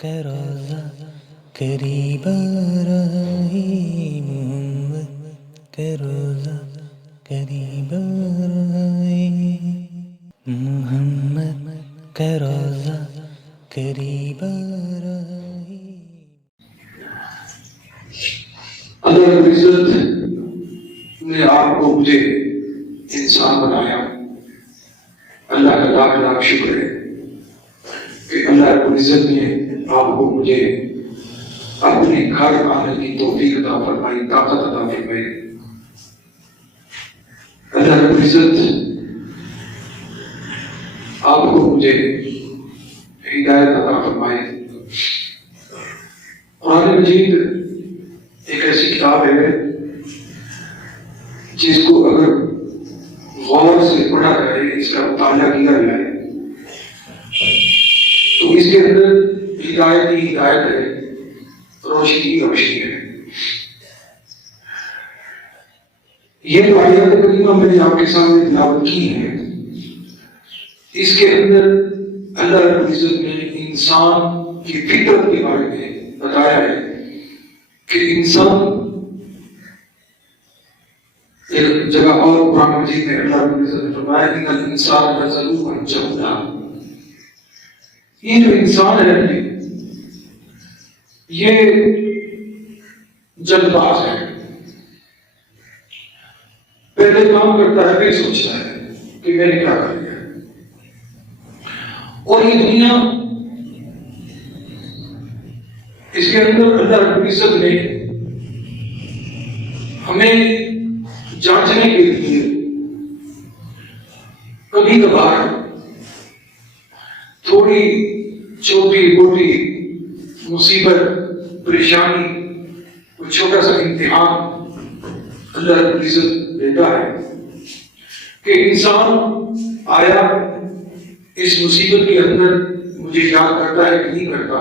کا روزہ قریب آ رہا ہے، محمد کا روزہ قریب آ رہا ہے، محمد کا روزہ قریب آ رہا ہے۔ اللہ رب العزت نے آپ کو مجھے انسان بنایا۔ اللہ کا لاکھ لاکھ شکر ہے کہ اللہ رب العزت نے آپ کو مجھے اپنے گھر آنے کی توفیق عطا فرمائی، طاقت عطا فرمائی۔ اللہ رب العزت آپ کو مجھے ہدایت عطا فرمائی۔ قرآن مجید ایک ایسی کتاب ہے جس کو اگر غور سے پڑھا جائے، اس کا مطالعہ کیا جائے تو اس کے اندر ہدایت ہی ہدایت ہے، روشنی ہی روشنی ہے۔ یہ جو آیات کریمہ میں نے آپ کے سامنے تلاوت کی ہے، اس کے اندر اللہ رب العزت نے انسان کی فطرت کے بارے میں بتایا ہے کہ انسان، ایک جگہ اور قرآن مجید میں اللہ رب العزت نے فرمایا کہ الانسان لظلوم جہولا، یہ جو انسان ہے یہ جلد باز ہے، پہلے کام کرتا ہے پھر سوچتا ہے کہ میں نے کیا کر لیا، اور یہ دنیا اس کے اندر اللہ رب العزت نے ہمیں جانچنے کے لیے کبھی کبھار تھوڑی چھوٹی موٹی مصیبت، پریشانی، کوئی چھوٹا سا امتحان اللہ رب العزت دیتا ہے کہ انسان آیا اس مصیبت کے اندر مجھے یاد کرتا ہے کہ نہیں کرتا،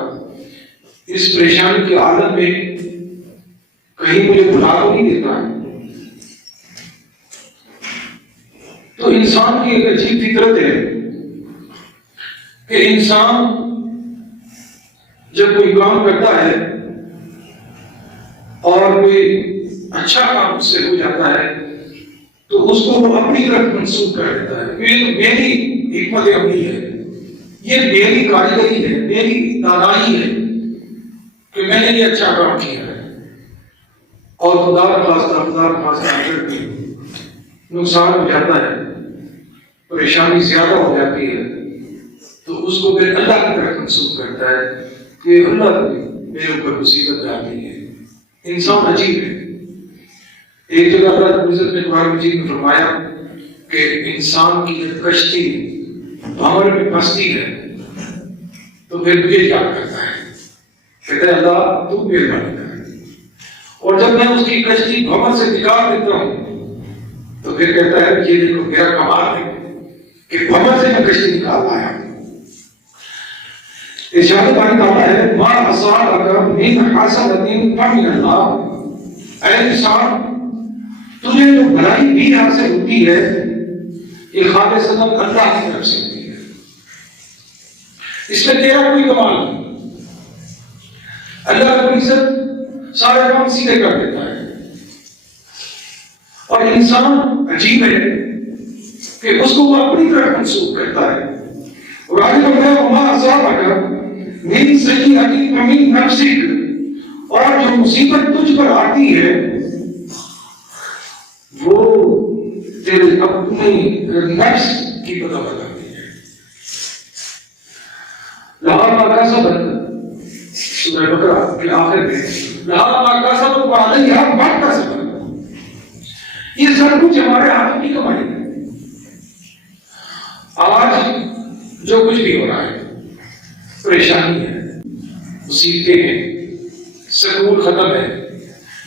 اس پریشانی کے عالم میں کہیں مجھے بلا تو نہیں دیتا ہے۔ تو انسان کی ایک عجیب فطرت ہے کہ انسان جب کوئی کام کرتا ہے اور کوئی اچھا کام اس سے ہو جاتا ہے تو اس کو وہ اپنی طرف منسوخ کر دیتا ہے، میری حکمت عملی ہے، یہ میری کاریگری ہے، میری دانائی ہے کہ میں نے یہ اچھا کام کیا ہے، اور خدا خواستہ اگر نقصان ہو جاتا ہے، پریشانی زیادہ ہو جاتی ہے تو اس کو پھر اللہ کی طرف منسوخ کرتا ہے کہ اللہ نے میرے اوپر مصیبت ڈالی ہے۔ انسان عجیب ہے۔ ایک جگہ اللہ رب العزت نے قرآن مجید میں فرمایا کہ انسان کی جب کشتی بھنور میں پھنستی ہے تو پھر مجھے یاد کرتا ہے، کہتا ہے اللہ تو مہربانی کر، اور جب میں اس کی کشتی بھنور سے نکال دیتا ہوں تو پھر کہتا ہے یہ دیکھو میرا کمال ہے کہ بھنور سے میں کشتی نکال لایا۔ ارشاد باری تعالیٰ ہے ما اصابک من حسنۃ فمن اللہ، اے انسان تجھے جو بھلائی بھی حاصل ہوتی ہے یہ خالصتاً اللہ کی طرف سے ہوتی ہے، اس میں تیرا کوئی کمال نہیں۔ اللہ رب العزت سارے کام سیدھے کر دیتا ہے، اور انسان عجیب ہے کہ اس کو وہ اپنی طرف منسوخ کرتا ہے۔ اور آگے بڑھتا ہے وما اصابک من سیئۃ فمن نفسک، اور جو مصیبت تجھ پر آتی ہے وہ تیرے اپنے نفس کی بدولت آتی ہے۔ لہا ما کسبت، سورہ بقرہ کے آخر میں لہا ما کسبت وعلیہا ما اکتسبت، یہ سب کچھ ہمارے ہاتھوں کی کمائی ہے۔ آج جو کچھ بھی ہو رہا ہے، پریشانی ہے، مصیبتیں ہیں، سکون ختم ہے،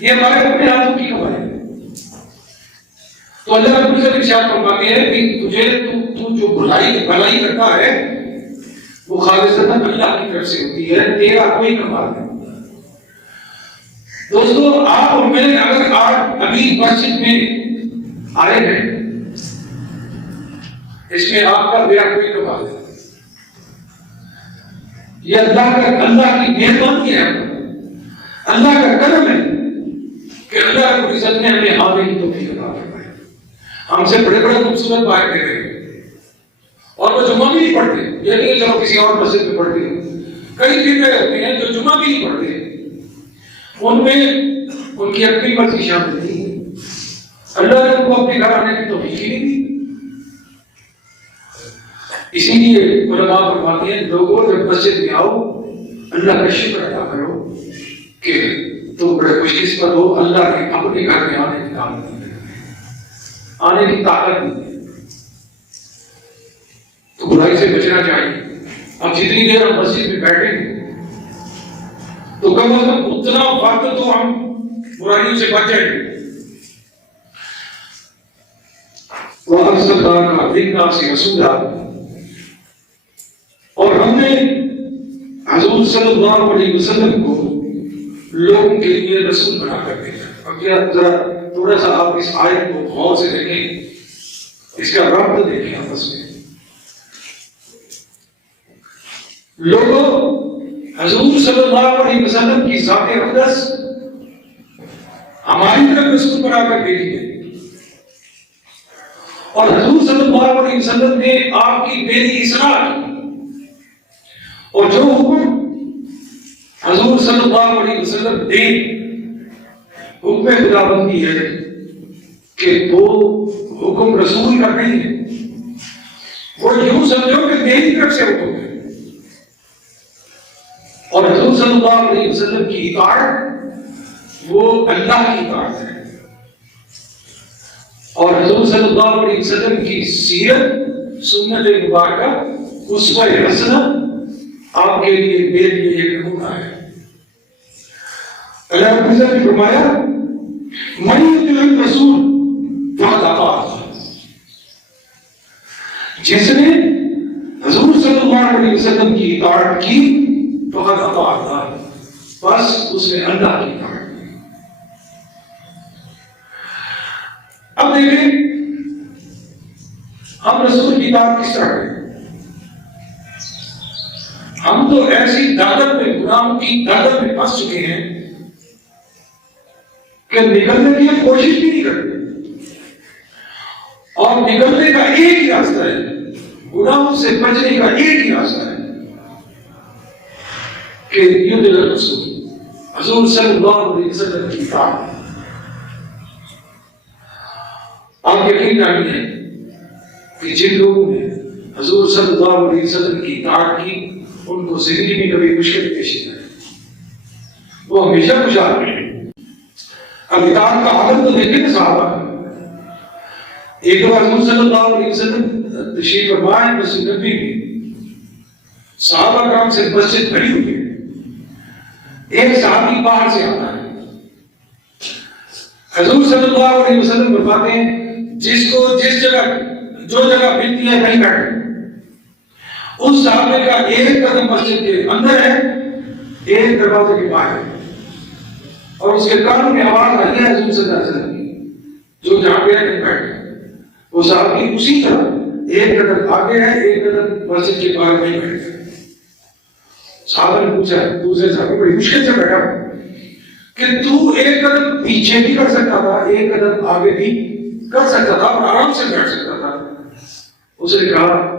یہ ہمارے اپنے ہاتھوں کی کمائی ہے۔ تو اللہ رب العزت ارشاد فرماتے ہیں کہ تجھے تو جو بھلائی کرتا ہے وہ خالصتاً اللہ کی طرف سے ہوتی ہے، تیرا کوئی کمال نہیں۔ دوستو آپ اور میں اگر آج ابھی مسجد میں آئے ہیں، اس میں آپ کا میرا کوئی کمال نہیں۔ یہ اللہ کی مہربانی ہے، اللہ کا کرم ہے کہ اللہ رب العزت نے ہمیں آنے کی توفیق عطا فرمائی. ہم سے بڑے بڑے خوبصورت بات کہہ رہے ہیں اور وہ جمعہ بھی نہیں پڑھتے. یہ نہیں ہے چلو کسی اور مسجد میں پڑھتے ہیں. کئی فرقے ہوتے ہیں جو جمعہ بھی نہیں پڑھتے، ان میں ان کی اپنی مرضی شامل نہیں ہے. اللہ نے ان کو اپنے گھر آنے کی توفیق ہی نہیں دی. اسی لیے علماء فرماتے ہیں لوگوں جب مسجد میں آؤ اللہ کا شکر ادا کرو کہ تم بڑے خوش قسمت ہو، اللہ نے اپنے گھر میں آنے کی آنے کی طاقت دی. تو برائی سے بچنا چاہیے. اب جتنی دیر ہم مسجد میں بیٹھیں گے تو کم از کم اتنا وقت تو ہم برائیوں سے بچ جائیں گے. وَأَرْسَلْنَاكَ لِلنَّاسِ رَسُولًا، اور ہم نے حضور صلی اللہ علیہ وسلم کو لوگوں کے لیے رسول بنا کر بھیجا. اب کیا ذرا تھوڑا سا آپ اس آیت کو غور سے دیکھیں، اس کا ربط دیکھیں آپس میں. لوگوں حضور صلی اللہ علیہ وسلم کی ذات اقدس ہماری طرف رسول بنا کر بھیجی گئی، اور حضور صلی اللہ علیہ وسلم نے آپ کی میری اصلاح کی. اور جو حکم حضور صلی اللہ علیہ وسلم نے حکم خداوندی ہے کہ وہ حکم رسول کا نہیں ہے، وہ یوں سمجھو کہ میری طرف سے حکم ہے. اور حضور صلی اللہ علیہ وسلم کی اطاعت وہ اللہ کی اطاعت ہے، اور حضور صلی اللہ علیہ وسلم کی سیرت سنت مبارکہ اسوہ حسنہ آپ کے لیے میرے لیے ایک نمونہ ہے. اللہ رب العزت نے فرمایا من یطع الرسول فقد اطاع اللہ، جس نے حضور صلی اللہ علیہ وسلم کی اطاعت کی فقد اطاع اللہ، بس اس نے اللہ کی اطاعت کی. اب دیکھیں ہم رسول کی اطاعت کس طرح کریں. ہم تو ایسی دادت میں گناہوں کی دادت میں پھنس چکے ہیں کہ نکلنے کی کوشش بھی نہیں کرتے، اور نکلنے کا ایک ہی راستہ ہے، گناہوں سے بچنے کا ایک ہی راستہ ہے کہ یطع الرسول، حضور صلی اللہ علیہ وسلم کی اطاعت. آپ یقین جانیے کہ جن لوگوں نے حضور صلی اللہ علیہ وسلم کی اطاعت کی ان کو زندگی میں کبھی مشکل پیش نہیں آئی، وہ ہمیشہ خوشحال رہے. اب اطاعت کا عمل تو دیکھیں نا صحابہ. ایک بار حضور صلی اللہ علیہ وسلم تشریف فرمائے مسجد نبوی میں، صحابہ کرام سے مسجد بھری ہوئی ہے. ایک صحابی باہر سے آتا ہے، حضور صلی اللہ علیہ وسلم فرماتے ہیں جس کو جس جگہ جو جگہ ملتی ہے وہیں بیٹھے. اس صحابے کا ایک قدم مسجد کے اندر ہے، ایک دروازے کے باہر ہے، اور اس کے کان میں آواز آئی ہے حضور صلی اللہ علیہ وسلم کی، جو جہاں پہ نہیں بیٹھے. وہ صحابی اسی طرح ایک قدم آگے ہے، ایک قدم مسجد کے باہر نہیں بیٹھے. صحابہ نے پوچھا دوسرے صحابی بڑی مشکل سے بیٹھا کہ تو ایک قدم پیچھے بھی کر سکتا تھا، ایک قدم آگے بھی کر سکتا تھا اور آرام سے بیٹھ سکتا تھا. اس نے کہا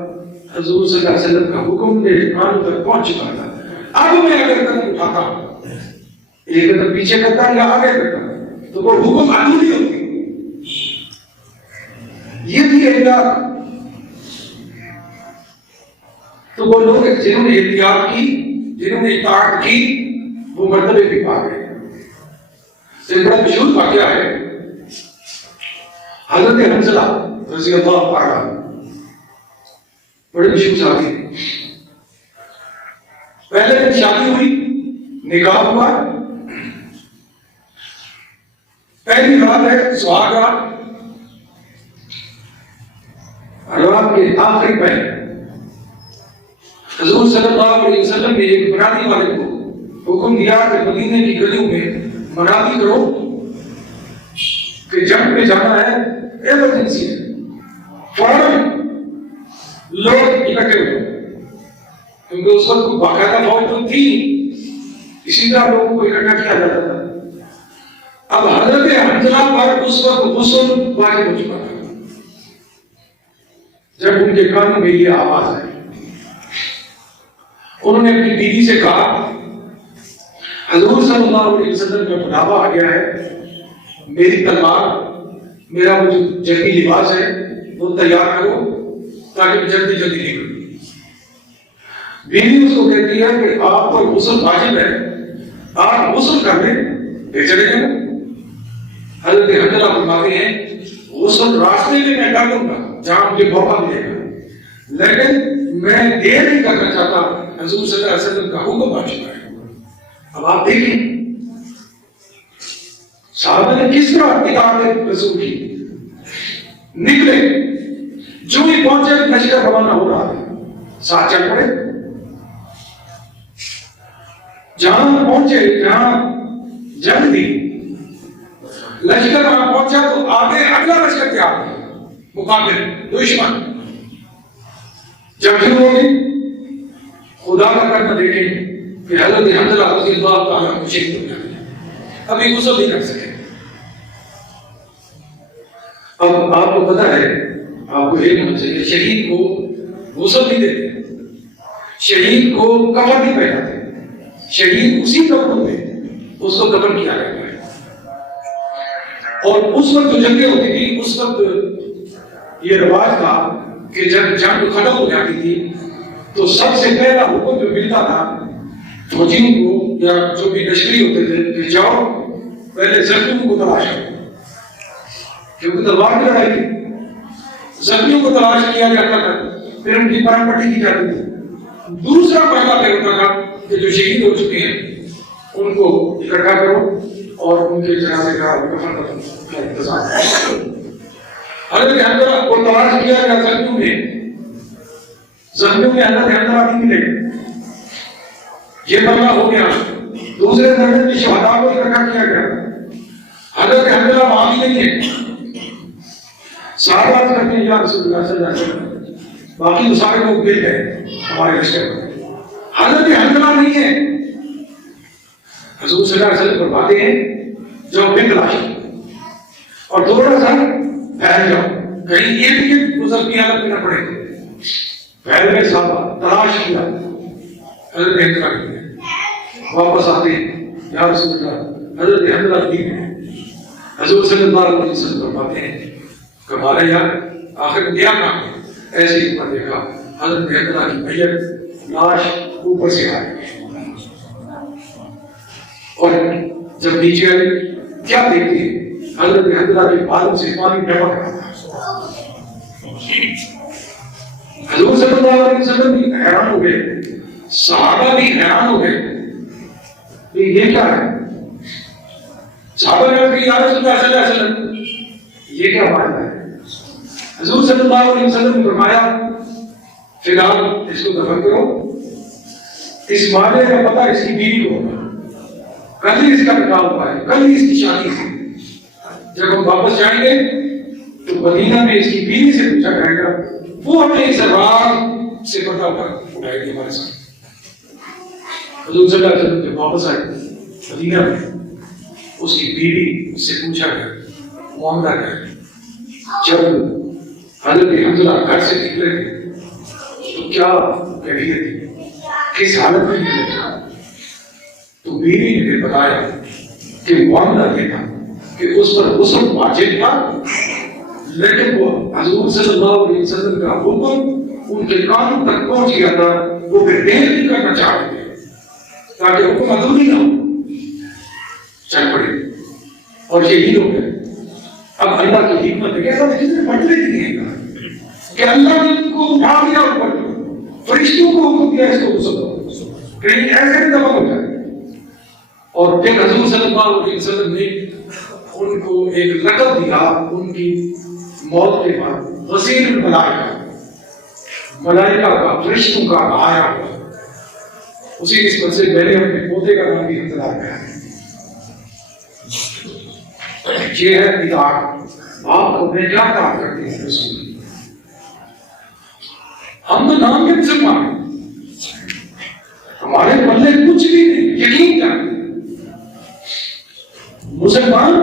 حضور صلی اللہ علیہ وسلم کا حکم میرے کانوں تک پہنچ چکا تھا، اب میں اگر قدم اٹھاتا ایک قدم پیچھے کرتا یا آگے کرتا تو وہ حکم ادھوری ہوتی. یہ بھی احتیاط. تو وہ لوگ جنہوں نے احتیاط کی، جنہوں نے اطاعت کی، وہ مرتبے بھی پا گئے. ایک بڑا مشہور واقعہ ہے، حضرت حنظلہ رضی اللہ تعالی بڑے مشہور صحابی. پہلے دن شادی ہوئی، نکاح ہوا، پہلی رات ہے سہاگ رات، رات کے آخری پہر حضور صلی اللہ علیہ وسلم نے ایک منادی والے کو حکم دیا کہ مدینے کی گلیوں میں منادی کرو کہ جنگ پہ جانا ہے، ایمرجنسی ہے، فوراً لوگ اکٹھے ہوئے. کیونکہ اس وقت باقاعدہ فوج تو تھی، اسی طرح لوگوں کو اکٹھا کیا جاتا تھا۔ اب حضرت حنظلہ پر اس وقت غسل واجب ہو چکا تھا جب ان کے کان میں یہ آواز آئی۔ انہوں نے اپنی بیوی سے کہا حضور صلی اللہ علیہ وسلم کا بلاوا آ گیا ہے، میری تلوار، میرا وہ جو جنگی لباس ہے وہ تیار کرو تاکہ میں جلدی جلدی نکلوں۔ بیوی اس کو کہتی ہے کہ آپ پر غسل واجب ہے، آپ غسل کر لیں پھر چلے جائیں۔ حضرت حنظلہ فرماتے ہیں غسل راستے میں کر لوں گا جہاں مجھے موقع ملے گا، لیکن میں دیر نہیں کرنا چاہتا، حضور صلی اللہ علیہ وسلم کا حکم آ چکا ہے۔ اب آپ دیکھیں صحابہ نے کس طرح اطاعت رسول کی، نکلے، جو ہی پہنچے لشکر روانہ ہو رہا ہے، ساتھ چل پڑے۔ جہاں پہنچے، جہاں جنگ تھی، لشکر وہاں پہنچا تو آگے اگلا لشکر کیا آگے مقابل دشمن جب شروع ہوگی۔ خدا کا کرنا دیکھیں کہ حضرت حنظلہ رضی اللہ تعالیٰ عنہ شہید ہو گئے، ابھی غسل نہیں کر سکے۔ اب آپ کو پتا ہے، آپ کو یہ ہونا چاہیے، شہید کو غسل نہیں دیتے، شہید کو کفن نہیں پہناتے، شہید اسی کفن میں اس کو کفن کیا جاتا ہے۔ اور اس وقت جو جنگیں ہوتی تھی، اس وقت یہ رواج تھا کہ جب جنگ ختم ہو جاتی تھی تو سب سے پہلا حکم جو ملتا تھا فوجیوں کو یا جو بھی لشکری ہوتے تھے کہ جاؤ پہلے زخمیوں کو تلاش کرو، کیونکہ تلوار کی لڑائی تھی، زخمیوں کو تلاش کیا جاتا تھا، پھر ان کی پرم پٹی کی جاتی تھی۔ دوسرا پہلا طے ہوتا تھا کہ جو شہید ہو چکے ہیں ان کو اکٹھا کرو اور ان کے جنازے کا کفن کا انتظام کرو۔ حضرت حنظلہ کو تلاش کیا گیا زخمیوں میں حضرت حنظلہ نہیں ملے، یہ مرلہ ہو گیا۔ دوسرے درجے میں شہداء کو اکٹھا کیا گیا، حضرت حنظلہ وہاں بھی نہیں ہے۔ صحابہ کرتے ہیں یا رسول اللہ صلی اللہ علیہ وسلم، باقی تو سارے لوگ مل گئے ہمارے لشکر میں، حضرت حنظلہ نہیں ہے۔ حضور صلی اللہ علیہ وسلم فرماتے ہیں جو پھر تلاش اور تھوڑا سا پھیل جاؤ، کہیں یہ بھی گزر کی حالت میں نہ پڑے۔ پھیل میں صحابہ تلاش کیا، حضرت حنظلہ کی واپس آتے ہیں یا رسول اللہ حضرت حنظلہ کی ہے۔ حضور صلی اللہ علیہ وسلم فرماتے ہیں کمال ہے یار، آخر میں کیا کام ہے؟ ایسے ہی اوپر دیکھا حضرت حنظلہ کی میت لاش اوپر سے آ گئی، اور جب نیچے آئے کیا دیکھتے ہیں حضرت حنظلہ کے بالوں سے پانی ٹپک رہا تھا۔ حضور صلی اللہ علیہ وسلم بھی حیران ہو گئے، صحابہ بھی حیران ہو گئے کہ یہ کیا ہے۔ صحابہ نے کہا یا رسول اللہ صلی اللہ علیہ وسلم یہ کیا معاملہ ہے؟ حضور صلی اللہ علیہ وسلم نے فرمایا فی الحال اس کو دفن کرو، اس معاملے کا پتہ اس کی بیوی کو ہوگا، کل ہی اس کا نکاح ہوا ہے، کل ہی اس کی شادی ہے۔ جب ہم واپس جائیں گے تو مدینہ میں اس کی بیوی سے پوچھا جائے گا، وہ ہمیں اس راز سے پردہ اٹھائے گی ہمارے ساتھ۔ حضور صلی اللہ علیہ وسلم جب واپس آئے مدینہ میں، اس کی بیوی سے پوچھا گیا معاملہ کیا ہے۔ جب حضرت حنظلہ گھر سے نکلے تھے تو کیا کیفیت تھی، کس حالت میں نکلے تھے، تو بیوی نے پھر بتایا کہ معاملہ یہ تھا کہ اس پر غسل واجب تھا، لیکن وہ حضور صلی اللہ علیہ وسلم کا حکم ان کے کانوں تک پہنچ گیا تھا، وہ پھر دیر نہیں کرنا چاہ رہے تھے تاکہ حکم ادھوری نہ ہو، چل پڑے اور شہید ہو گئے۔ اب اللہ کی حکمت ہے کہ اللہ نے کتنے پڑھنے دیے کہ اللہ نے ان کو اٹھا دیا اوپر، فرشتوں کو حکم دیا اس کو غسل دو، کہیں ایسے بھی دفن ہو جائے۔ اور پھر حضور صلی اللہ علیہ وسلم نے ان کو ایک لقب دیا ان کی موت کے بعد، غسیل الملائکہ، ملائکہ کا، فرشتوں کا آیا ہوا۔ اسی نسبت سے میں نے اپنے پوتے کا نام بھی حنظلہ رکھا ہے۔ یہ ہے اطاعت۔ آپ کو میں کیا اطاعت کرتے ہیں رسول؟ ہم تو نام کے مسلمان ہیں، ہمارے پلے کچھ بھی نہیں، یقین کیا مسلمان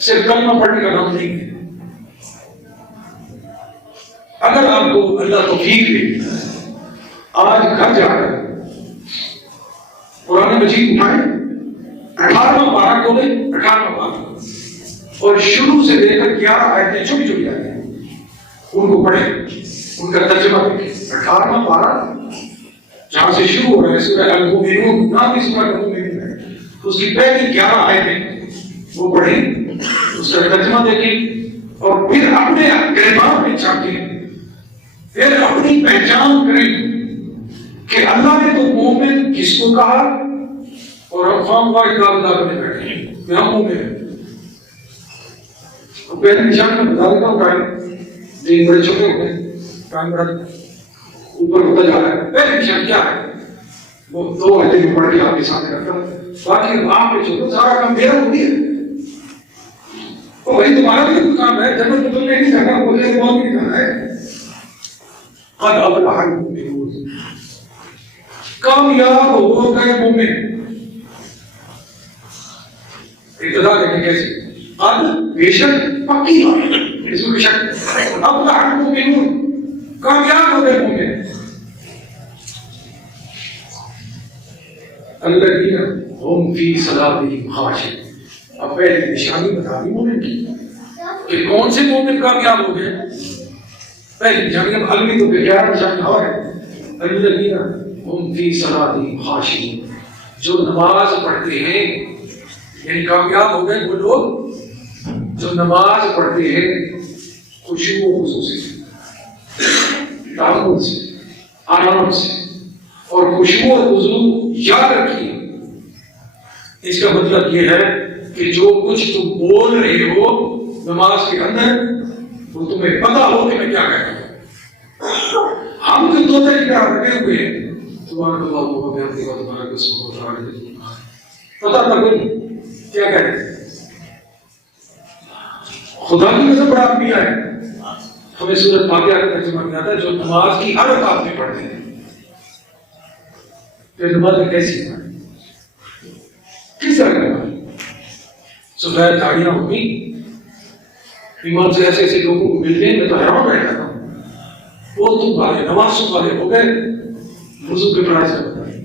صرف کلمہ پڑھنے کا نام نہیں ہے. اگر آپ کو اللہ توفیق دے آج گھر جا کر قرآن مجید اٹھائیں، 18واں پارہ کھولیں، 18واں پارہ اور شروع سے لے کر 11 آیتیں چھوٹی چھوٹی آیتیں ان کو پڑھیں، ان کا ترجمہ دیکھیں. 18واں پارہ جہاں سے شروع ہو رہا ہے سورہ المؤمنون، نام بھی سورہ المؤمنون ہے، اس کی پہلی 11 آیتیں وہ پڑھیں، اس کا ترجمہ دیکھیں اور پھر اپنے کلمات میں چھاپیں، پھر اپنی پہچان کریں کہ اللہ نے تو مومن کس کو کہا اور ہم خام خواہ اطلاع کرنے بیٹھے ہیں کہ ہم مومن ہیں. پہلے نشان میں بتا دیتا ہوں، ٹائم دن بڑے چھوٹے ہو گئے، ٹائم بڑا اوپر ہوتا جا رہا ہے. پہلے نشان کیا ہے وہ 2 آیتیں میں پڑھ کے آپ کے سامنے رکھتا ہوں، باقی آپ کے چھوٹے سارا کام میرا ہو نہیں ہے، وہی تمہارا بھی کام ہے. جب تم نے نہیں جانا بولے بہت نہیں جانا ہے. قد افلح المؤمنون، کامیاب ہو گئے مومن. ابتدا دیکھیں کیسے، قد بے شک پکی بات، اس میں شک، افلح المؤمنون، کامیاب ہو گئے مومن. الذین هم فی صلاتہم خاشعون. اب پہلی نشانی بتا دی مومن کی کہ کون سے مومن کامیاب ہو گئے. پہلی نشانی، اب اگلی تو 11 نشانی اور ہے. الذین هم فی صلاتہم خاشعون، جو نماز پڑھتے ہیں، یعنی کامیاب ہو گئے وہ لوگ جو نماز پڑھتے ہیں خشوع و خضوع سے، تعامل سے، آرام سے. اور خشوع و خضوع یاد رکھیے، اس کا مطلب یہ ہے کہ جو کچھ تم بول رہے ہو نماز کے اندر وہ تمہیں پتا ہو کہ میں کیا کہتا ہوں. ہم جو طوطے کی طرح رکھے ہوئے ہیں سبحان اللہ و بحمدہ و تبارک اسمہ وتعالی جدہ، پتا تھا کوئی کیا کہتے ہیں. خدا کی قسم بڑا انبیاء ہے. ہمیں سورۃ فاتحہ کا ترجمہ نہیں آتا جو نماز کی ہر رکعت میں پڑھتے ہیں. پھر نماز میں کیسی ہے، کس طرح کا سفید داڑیاں ہوگی، ایمان سے ایسے ایسے لوگوں کو ملتے ہیں. میں تو حیران رہ جاتا ہوں، وہ تم والے نماز والے ہو گئے. وضو کے فرائض ہے بتائیں،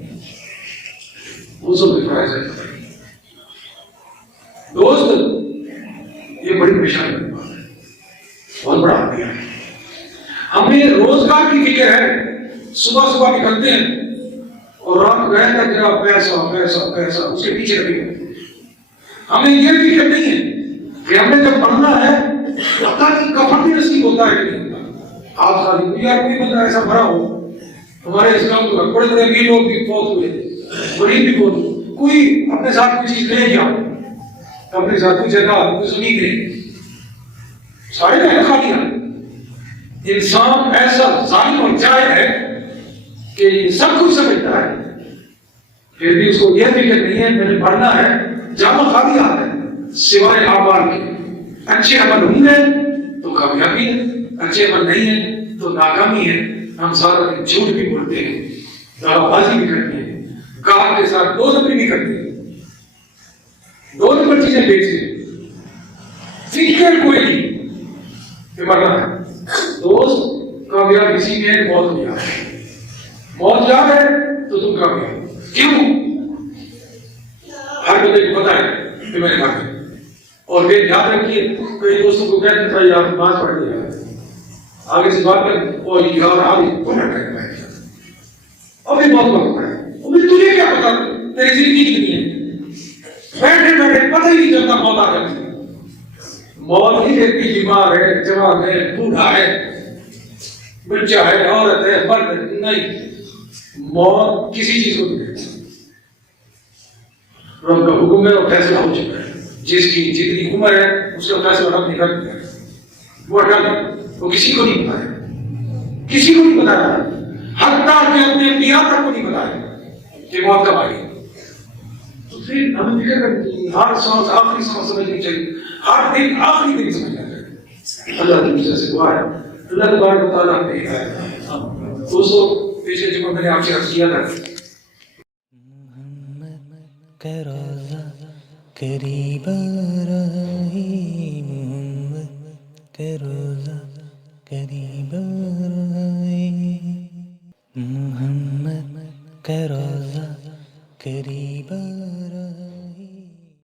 وضو کے فرائض ہے بتائیں. دوست یہ بڑی پریشانی کی بات ہے، بہت بڑا آدمی ہے. ہمیں روزگار کی فکر ہے، صبح صبح نکلتے ہیں اور رات گئے تک میرا پیسہ پیسہ پیسہ اس کے پیچھے لگے ہوئے. ہمیں یہ فکر نہیں ہے کہ ہمیں جب مرنا ہے پتہ نہیں کفن بھی نصیب ہوتا ہے کہ نہیں ہوتا. آپ خالی کوئی یار کوئی بندہ ایسا بھرا ہو ہمارے اسلام کو بڑے بڑے امیر لوگ بھی فوت ہوئے، غریب بھی فوت ہوئے، کوئی اپنے ساتھ کوئی چیز لے گیا، اپنے ساتھ کوئی جگہ کوئی زمین لے، سارے رہے خالی ہیں. انسان ایسا ظالم اور جاہل ہے کہ سب کچھ سمجھتا ہے، پھر بھی اس کو یہ فکر نہیں ہے میں نے پڑھنا ہے. جامع خالی آتا ہے سوائے اعمال کے. اچھے عمل ہوں گے تو کامیابی ہے، اچھے عمل نہیں ہے تو ناکامی ہے. ہم سارا دن جھوٹ بھی بولتے ہیں، دغا بازی بھی کرتے ہیں، گاہک کے ساتھ دو نمبری بھی کرتے ہیں، 2 نمبر چیزیں بیچتے ہیں. فکر کوئی نہیں کہ مرنا ہے. دوست کامیاب اسی میں ہے، موت نہیں آ ہے. موت یاد ہے تو تم کامیاب. کیوں؟ ہر بندے کو پتا ہے کہ میں نے کہا. اور پھر یاد رکھیے کئی دوستوں کو کہتے تھا یار نماز پڑھ لیا آگے سے بات کر اور یار آگے ابھی بہت وقت ہے. ابھی تجھے کیا پتا تیری زندگی کتنی ہے؟ بیٹھے بیٹھے پتہ ہی نہیں چلتا موت آ جاتی. موت ہی دیکھتی بیمار ہے، جوان ہے، بوڑھا ہے، بچہ ہے، عورت ہے، مرد ہے. نہیں، موت کسی چیز کو نہیں دیکھتی. رب کا حکم ہے اور فیصلہ ہو چکا ہے. جس کی جتنی عمر ہے اس کا فیصلہ رب نے کر دیا ہے، وہ ہٹا دیا. وہ کسی کو نہیں بتایا، کسی کو نہیں بتایا، حتیٰ کہ اپنے انبیاء تک کو نہیں بتایا کہ موت کب آئے گی. تو پھر ہمیں فکر کرنی چاہیے، ہر سانس آخری سانس سمجھنی چاہیے، ہر دن آخری دن سمجھنا چاہیے. اللہ کی وجہ سے دعا ہے اللہ تبارک و تعالیٰ نے. دوستو پیچھے جو میں نے آپ سے عرض کیا تھا کا روزہ قریب آ رہا ہے، محمد کا روزہ قریب آ رہا ہے، محمد کا روزہ قریب آ رہا ہے۔